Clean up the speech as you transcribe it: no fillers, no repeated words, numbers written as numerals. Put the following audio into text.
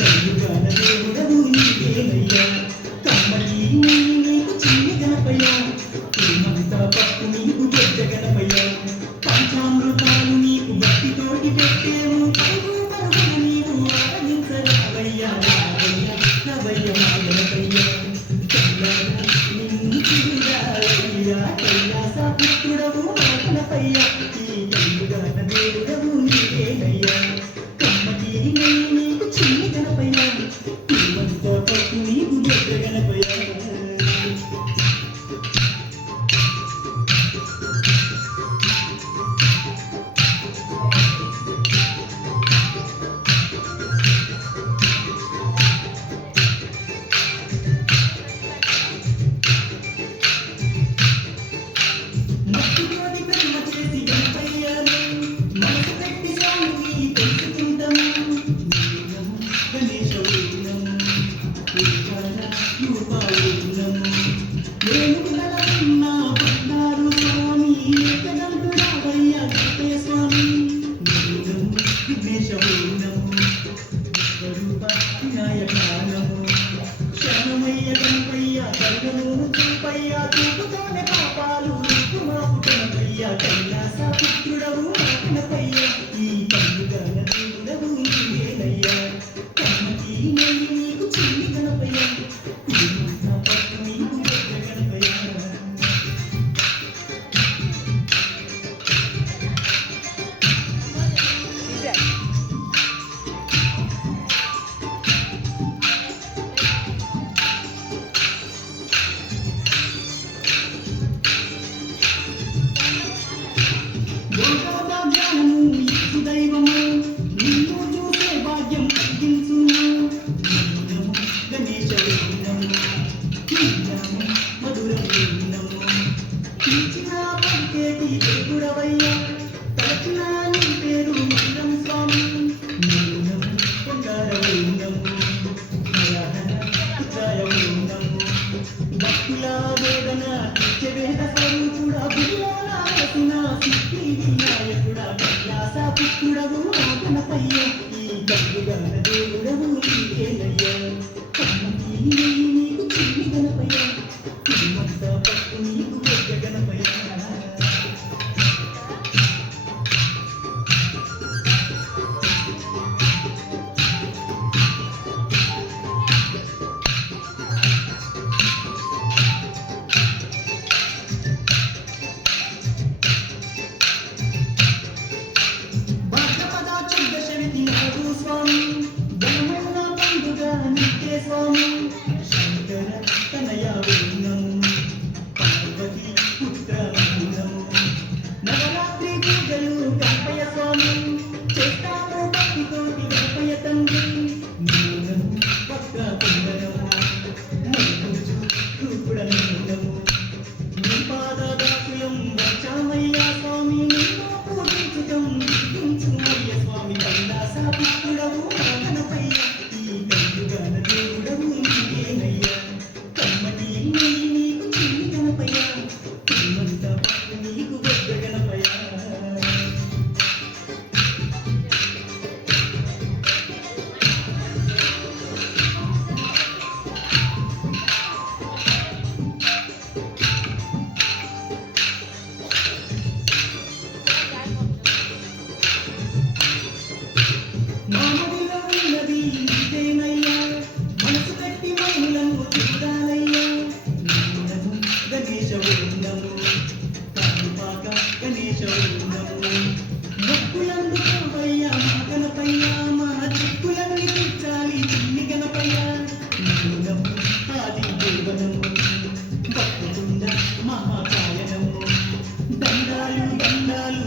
కలుగాన దేవుడవు నీవేనయ్యా కమ్మని నీకు చిన్ని గణపయ్యా ఏమంతా పప్పు నీకు పెద్ద గణపయ్యా పంచామృతాలు నీకు భక్తితోటి పెట్టేము పరుగు పరుగున నీవు ఆరాధించరావయ్యా రావయ్యా నవయ్య గణపయ్యా నిన్ను చూడాలయ్యా కైలాస పుత్రుడవు గణపయ్యా ఈ కలుగాన దేవుడవు నీవేనయ్యా కమ్మని నీకు చిన్ని గణపయ్యా ఏమంతా పప్పు నీకు పెద్ద గణపయ్యా కైలాస పుత్రుడవు గణపయ్యా ఈ పండుగన దేవుడవు నీవేనయ్యా కమ్మకి నీకు చిన్ని గణపయ్యా ఏమంతా పట్టు నీకు పెద్ద గణపయ్యా దైవము నిన్ను చూసే భాగ్యం కలిగించును గణేశ మధురము ఇచ్చిన పలికేటి దేవుడవయ్యా తలచిన నీ పేరు మందం స్వామి భక్తుల వేదన వేద స్వరూపుడా సిద్ధి వినాయకుడా కైలాస పుత్రుడవు గణపయ్యా ఈ కలుగాన దేవుడవు నీవేనయ్యా కమ్మకి నీకు చిన్ని గణపయ్యా ఏమంతా పప్పు నీకు పెద్ద గణపయ్యా స్వామి గణముల పండుగ నిత్య స్వామి శంకర తనయ పార్వతి పుత్ర నవరాత్రి పూజలు గణపయ్య స్వామి చేస్తాము భక్తితోటి గణపయ్య తండ్రి భక్త కుందనము మరుచు రూపుడనము నీ పాదదాసుయం వచ్చామయ్యా స్వామి నిన్ను పూజించుటం దీవించుమయ్య స్వామి కైలాస పుత్రుడవు గణపయ్యా ఈ కలుగాన దేవుడవు నీవేనయ్యా కమ్మని నీకు చిన్ని గణపయ్యా ఏమంతా పప్పు నీకు పెద్ద గణపయ్యా మామదిలో ఉన్నది నీదేనయ్యా మనసు పెట్టి మహిళను చూడాలయ్యా గణేశ వృందము కానుపాక గణేశ వృందము మొక్కులందుకోవయ్యా మా గణపయ్యా మా చిక్కులన్నీ తీర్చాలి చిన్ని గణపయ్యా మూలము ఆది జీవనము భక్తుకుండ మహాకాయనము దండాలు దండాలు